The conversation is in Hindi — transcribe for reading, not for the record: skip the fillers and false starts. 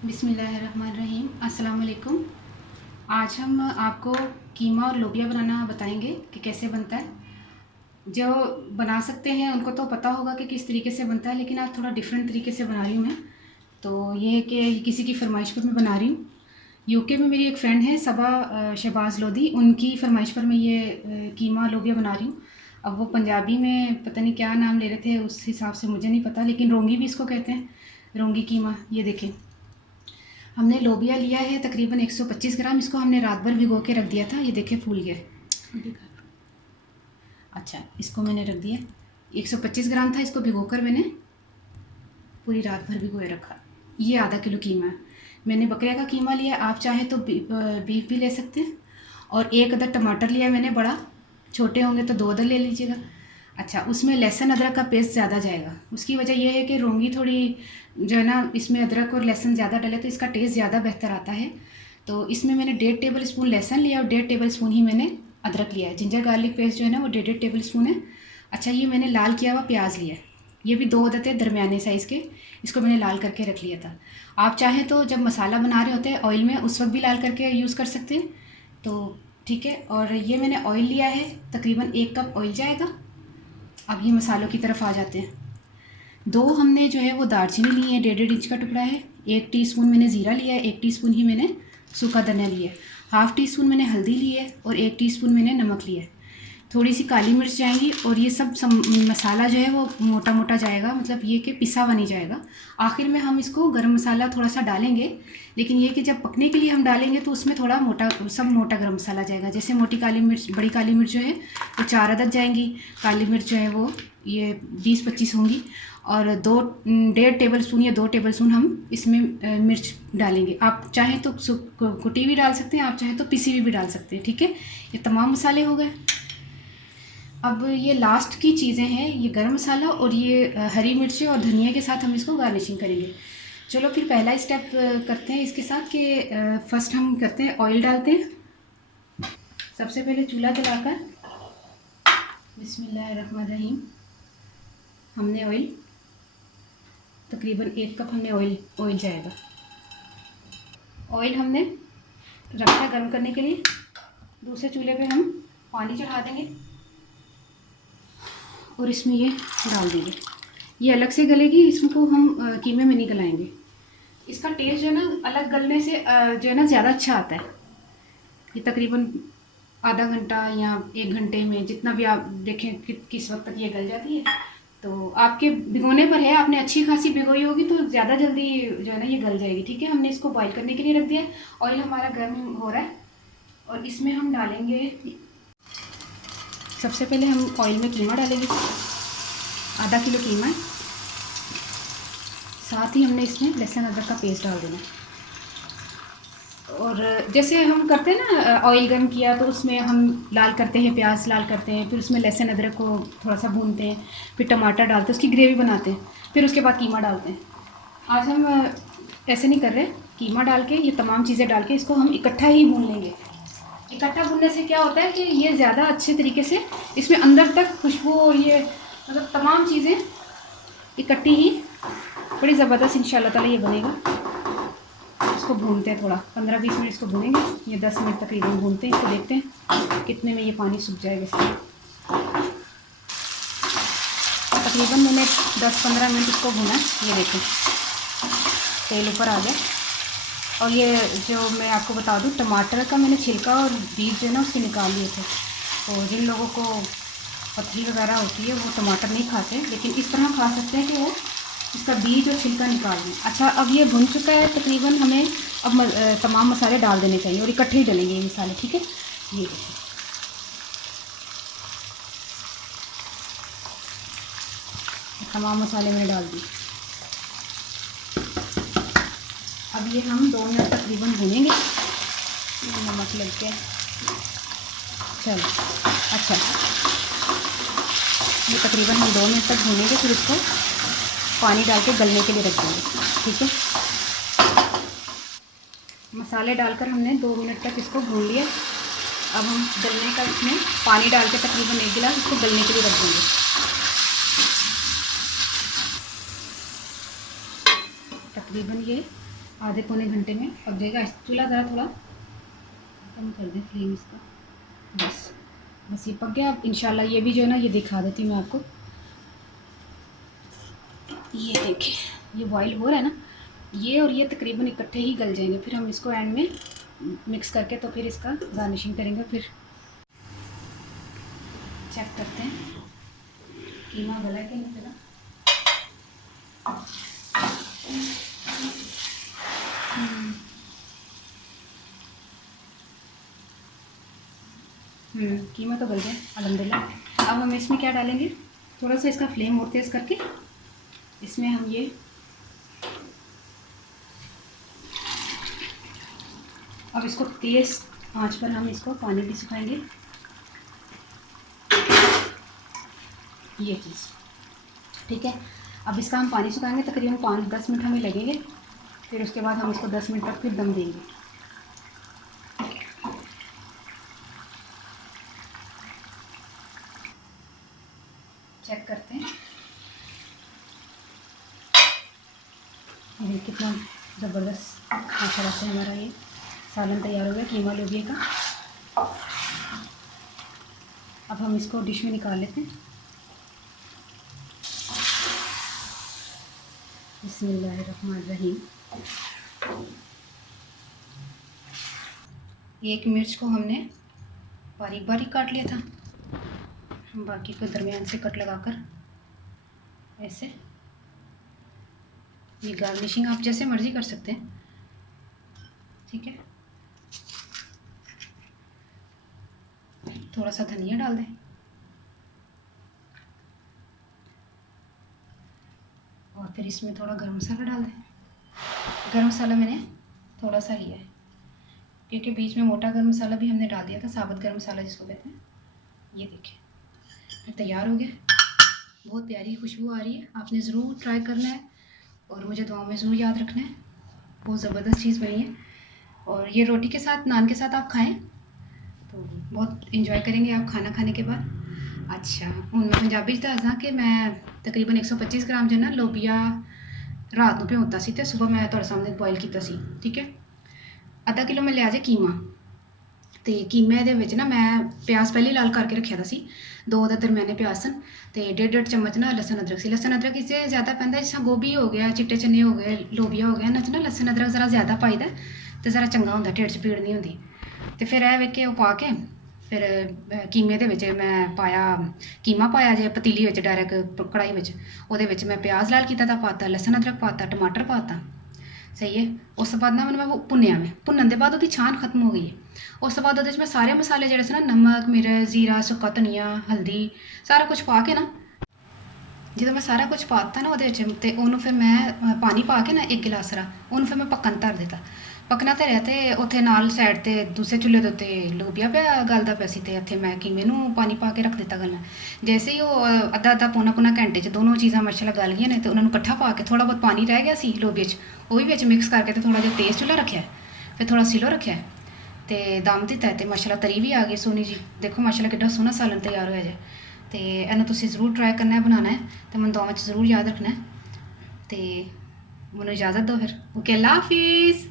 बिस्मिल्लाहिर्रहमानिर्रहीम। अस्सलाम वालेकुम। आज हम आपको कीमा और लोबिया बनाना बताएंगे कि कैसे बनता है। जो बना सकते हैं उनको तो पता होगा कि किस तरीके से बनता है, लेकिन आज थोड़ा डिफरेंट तरीके से बना रही हूँ मैं। तो ये है कि किसी की फरमाइश पर मैं बना रही हूँ। यूके में मेरी एक फ़्रेंड है सबा शहबाज लोधी, उनकी फरमाइश पर मैं ये कीमा लोबिया बना रही हूँ। अब वो पंजाबी में पता नहीं क्या नाम ले रहे थे, उस हिसाब से मुझे नहीं पता, लेकिन रोंगी भी इसको कहते हैं, रोंगी कीमा। ये देखें, हमने लोबिया लिया है तकरीबन 125 ग्राम। इसको हमने रात भर भिगो के रख दिया था। ये देखें फूल गया। अच्छा, इसको मैंने रख दिया। 125 ग्राम था, इसको भिगोकर मैंने पूरी रात भर भिगोए रखा। ये आधा किलो कीमा है। मैंने बकरे का कीमा लिया, आप चाहे तो बीफ भी ले सकते हैं। और एक अदर टमाटर लिया मैंने बड़ा, छोटे होंगे तो 2 अदर ले लीजिएगा। अच्छा, उसमें लहसुन अदरक का पेस्ट ज़्यादा जाएगा। उसकी वजह यह है कि रोंगी थोड़ी जो है ना, इसमें अदरक और लहसुन ज़्यादा डले तो इसका टेस्ट ज़्यादा बेहतर आता है। तो इसमें मैंने 1.5 टेबल स्पून लहसुन लिया और 1.5 टेबल स्पून ही मैंने अदरक लिया है। जिंजर गार्लिक पेस्ट जो है ना वो 1.5 टेबल स्पून है। अच्छा, ये मैंने लाल किया हुआ प्याज लिया है। ये भी 2 अदद है दरमियाने साइज़ के। इसको मैंने लाल करके रख लिया था। आप चाहें तो जब मसाला बना रहे होते हैं ऑयल में, उस वक्त भी लाल करके यूज़ कर सकते हैं। तो ठीक है। और ये मैंने ऑयल लिया है, तकरीबन 1 कप ऑयल जाएगा। अब ये मसालों की तरफ आ जाते हैं। 2 हमने जो है वो दालचीनी ली है, 1.5 इंच का टुकड़ा है। 1 टीस्पून मैंने ज़ीरा लिया है, 1 टीस्पून ही मैंने सूखा धनिया लिया है। हाफ़ टी स्पून मैंने हल्दी ली है और 1 टीस्पून मैंने नमक लिया है। थोड़ी सी काली मिर्च जाएंगी और ये सब मसाला जो है वो मोटा मोटा जाएगा, मतलब ये कि पिसा हुआ नहीं जाएगा। आखिर में हम इसको गरम मसाला थोड़ा सा डालेंगे, लेकिन ये कि जब पकने के लिए हम डालेंगे तो उसमें थोड़ा मोटा, सब मोटा गरम मसाला जाएगा। जैसे मोटी काली मिर्च, बड़ी काली मिर्च जो है वो 4 अदद जाएंगी। काली मिर्च जो है वो ये 20-25 होंगी। और 1.5 टेबल स्पून या 2 टेबल स्पून हम इसमें मिर्च डालेंगे। आप चाहें तो कुटी भी डाल सकते हैं, आप चाहें तो पिसी हुई भी डाल सकते हैं। ठीक है, ये तमाम मसाले हो गए। अब ये लास्ट की चीज़ें हैं, ये गरम मसाला और ये हरी मिर्ची और धनिया के साथ हम इसको गार्निशिंग करेंगे। चलो फिर पहला स्टेप करते हैं इसके साथ कि फ़र्स्ट हम करते हैं ऑयल डालते हैं। सबसे पहले चूल्हा जलाकर बिस्मिल्लाहिर्रहमानिर्रहीम हमने ऑयल तकरीबन 1 कप हमने ऑयल जाएगा। ऑयल हमने रखा है गर्म करने के लिए। दूसरे चूल्हे पे हम पानी चढ़ा देंगे और इसमें ये डाल देंगे। ये अलग से गलेगी, इसको हम कीमे में नहीं गलाएंगे। इसका टेस्ट जो है ना अलग गलने से जो है ना ज़्यादा अच्छा आता है। ये तकरीबन आधा घंटा या 1 घंटे में, जितना भी आप देखें किस वक्त तक ये गल जाती है। तो आपके भिगोने पर है, आपने अच्छी खासी भिगोई होगी तो ज़्यादा जल्दी जो है ना ये गल जाएगी। ठीक है, हमने इसको बॉईल करने के लिए रख दिया है। ऑयल हमारा गर्म हो रहा है और इसमें हम डालेंगे, सबसे पहले हम ऑयल में कीमा डालेंगे। आधा किलो कीमा है, साथ ही हमने इसमें लहसुन अदरक का पेस्ट डाल देना है। और जैसे हम करते हैं ना, ऑयल गर्म किया तो उसमें हम लाल करते हैं, प्याज लाल करते हैं, फिर उसमें लहसुन अदरक को थोड़ा सा भूनते हैं, फिर टमाटर डालते हैं, उसकी ग्रेवी बनाते हैं, फिर उसके बाद कीमा डालते हैं। आज हम ऐसे नहीं कर रहे। कीमा डाल के, ये तमाम चीज़ें डाल के इसको हम इकट्ठा ही भून लेंगे। इकट्ठा भूनने से क्या होता है कि ये ज़्यादा अच्छे तरीके से इसमें अंदर तक खुशबू और ये मतलब तमाम चीज़ें इकट्ठी ही बड़ी ज़बरदस्त इंशाल्लाह ताला ये बनेगा। इसको भूनते हैं थोड़ा, 15-20 मिनट इसको भूनेंगे। ये 10 मिनट तकरीबन भूनते हैं। इसको देखते हैं कितने में ये पानी सूख जाएगा इसमें। तकरीबन मैंने 10-15 मिनट इसको भूना। ये देखें तेल ऊपर आ गया। और ये जो मैं आपको बता दूं, टमाटर का मैंने छिलका और बीज जो है ना उसके निकाल लिए थे। तो जिन लोगों को पथरी वगैरह होती है वो टमाटर नहीं खाते, लेकिन इस तरह खा सकते हैं कि वो इसका बीज और छिलका निकाल दें। अच्छा, अब ये भुन चुका है तकरीबन। हमें अब तमाम मसाले डाल देने चाहिए और इकट्ठे ही डलेंगे ये मसाले। ठीक है, ये देखिए तमाम मसाले मैंने डाल दिए। अब ये हम 2 मिनट तकरीबन भूनेंगे। नमक लग गया, चलो। अच्छा, ये तकरीबन हम 2 मिनट तक भूनेंगे, फिर इसको पानी डाल के गलने के लिए रख देंगे। ठीक है, मसाले डालकर हमने 2 मिनट तक इसको भून लिया। अब हम गलने का इसमें पानी डाल के तकरीबन 1 गिलास इसको गलने के लिए रख देंगे। तकरीबन ये आधे पौने घंटे में पक जाएगा। चूल्हा ज़रा थोड़ा कम कर दें फ्लेम इसका। बस बस ये पक गया। अब इंशाल्लाह ये भी जो है ना, ये दिखा देती हूँ मैं आपको। ये देखिए ये बॉईल हो रहा है ना, ये और ये तकरीबन इकट्ठे ही गल जाएंगे। फिर हम इसको एंड में मिक्स करके तो फिर इसका गार्निशिंग करेंगे। फिर चेक करते हैं कीमा गला कि नहीं गला। कीमा तो गल गया अल्हम्दुलिल्लाह। अब हम इसमें क्या डालेंगे, थोड़ा सा इसका फ्लेम और तेज़ करके इसमें हम ये अब इसको तेज़ आंच पर हम इसको पानी भी सुखाएंगे। ये चीज़ ठीक है। अब इसका हम पानी सुखाएंगे, तकरीबन 5-10 मिनट हमें लगेंगे। फिर उसके बाद हम इसको 10 मिनट तक फिर दम देंगे। चेक करते हैं ये कितना ज़बरदस्त माशाल्लाह से हमारा ये सालन तैयार हो गया कीमा लोबिया का। अब हम इसको डिश में निकाल लेते हैं। बिस्मिल्लाहिर्रहमानिर्रहीम। एक मिर्च को हमने बारीक बारीक काट लिया था, बाकी को दरमियान से कट लगाकर ऐसे। ये गार्निशिंग आप जैसे मर्ज़ी कर सकते हैं, ठीक है। थोड़ा सा धनिया डाल दें और फिर इसमें थोड़ा गरम मसाला डाल दें। गरम मसाला मैंने थोड़ा सा लिया है क्योंकि बीच में मोटा गरम मसाला भी हमने डाल दिया था, साबुत गरम मसाला जिसको कहते हैं। ये देखिए तैयार हो गया। बहुत प्यारी खुशबू आ रही है। आपने ज़रूर ट्राई करना है और मुझे दुआओं में ज़रूर याद रखना है। बहुत ज़बरदस्त चीज़ बनी है और ये रोटी के साथ, नान के साथ आप खाएं तो बहुत इंजॉय करेंगे आप खाना खाने के बाद। अच्छा हूँ मैं पंजाबी दसदा कि मैं तकरीबन 125 ग्राम जो ना लोबिया रात को भिगोता सी ते सुबह मैं तुहाडे सामने बॉयल किया सी, ठीक है। आधा किलो मैं लिया जे कीमा, तो कीमे दे विच ना मैं प्याज पहले लाल करके रखा था सी, 2 दरमियाने प्याज सन, तो 1.5 चम्मच ना लसन अदरक सी। लसन अदरक इससे ज़्यादा पैंदा जिस तरह गोभी हो गया, चिट्टे चने हो गए, लोबिया हो गया, इन्हां च ना लसन अदरक ज़रा ज़्यादा पाईदा तो ज़रा चंगा होंदा, ढिड च पीड़ नहीं होंदी। तो फिर ए वेख के वो पा के फिर कीमे दे विच मैं पाया, कीमा पाया जे पतीली विच डायरैक्ट कढ़ाई विच, ओहदे विच मैं प्याज लाल कीता पाता, लसन अदरक पाता, टमाटर पाता, सही है। उस बाद ना मैं भुनिया, मैं भुनन के बाद वो छान खत्म हो गई है। उस बाद वो मैं सारे मसाले जोड़े से ना नमक, मिर्च, जीरा, सुक्का धनिया, हल्दी सारा कुछ पा के ना, जो मैं सारा कुछ पाता ना वो फिर मैं पानी पा के ना 1 गिलास रा उन्होंने फिर मैं पकन धर दिता। पकना धरिया तो उत्थे नाल साइड ते दूसरे चुल्हे के उत्ते लोबिया पे गलदा पिया सी, ते इत्थे मैं कीमे नूं पानी पा के रख दिता गलना। जैसे ही वो अद्धा पौना पौना घंटे दोनों चीज़ां माशाल्लाह गल गई ने, तो उन्होंने कट्ठा पा के थोड़ा बहुत पानी रह गया सी लोबिया च, वो भी विच मिक्स करके तो थोड़ा जिहा तेज़ चुल्हा रखा, फिर थोड़ा सिलो रखा तो दम दिता है, तो माशाल्लाह तरी भी आ गई सोहनी जी। देखो माशाल्लाह कितना सोहना सालन तैयार होया जे। तो इन्हूं तुसीं ज़रूर ट्राई करना है, बनाना है, तो मैं दुआवां च ज़रूर याद रखना है। तो मैनूं इजाज़त दो फिर। ओके, अल्लाह हाफिज़।